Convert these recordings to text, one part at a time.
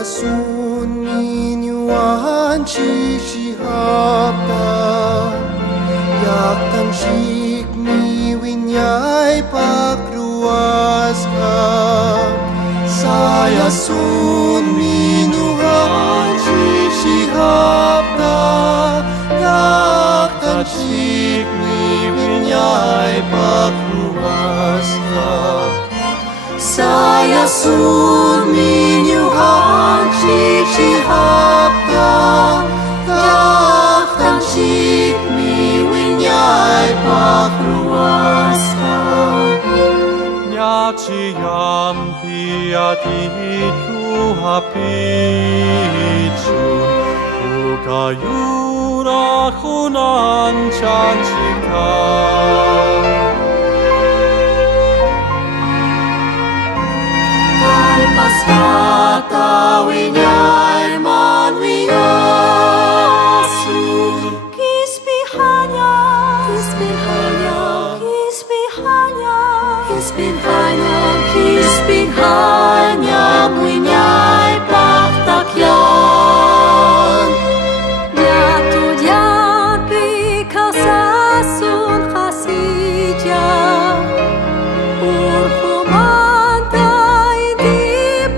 Yasun minuan shihapta Yak tanshik mi winyay pakruas ka Sayasun minuan shihapta Yak tanshik mi winyay pakruas ka Sayasun minuan shihapta Yak tanshik mi winyay pakruas ka Nyachiyam piatitu hapichun Ukayura kunan chanchika Paskata winyay manwiyasu Kispihanya, kispihanya, kispihanya, kispihanya, kispihanya, winyay paktakyan. Nyatudyan pikasasun kasidya, urhumantay di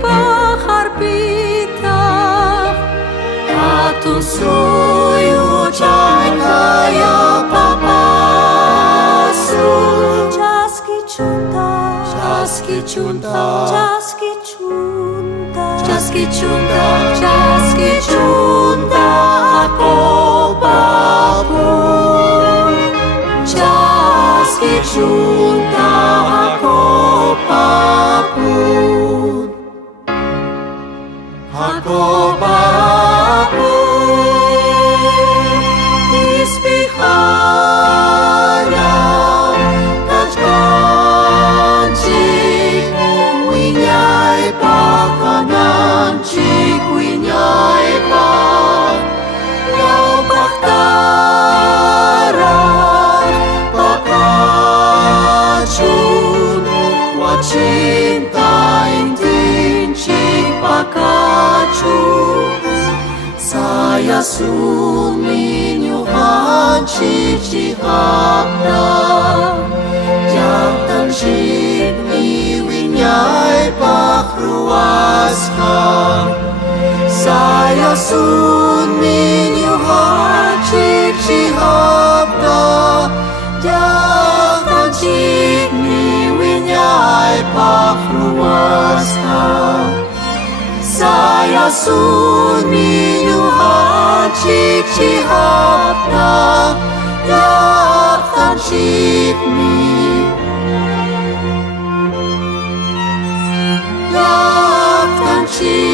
pakarpita, Tusuyu chakaya papasu Chaski chunta, Chaski chunta chaski chunta, Chaski chunta Chaski chunta Ako papu Chaski chunta Ako papu Ako papu Ispihanya Kachkanchik Winyay pakananchik Winyay pak Yaw paktarang Pakachun Wacintain tinchik pakachun Sayasun minuhan shihapta Yak tanshik mi winyay pakruas ka Sayasun minuhan shihapta Yak tanshik mi winyay pakruas ka Sayasun minuhan shihapta Yak tanshik mi Yak tanshik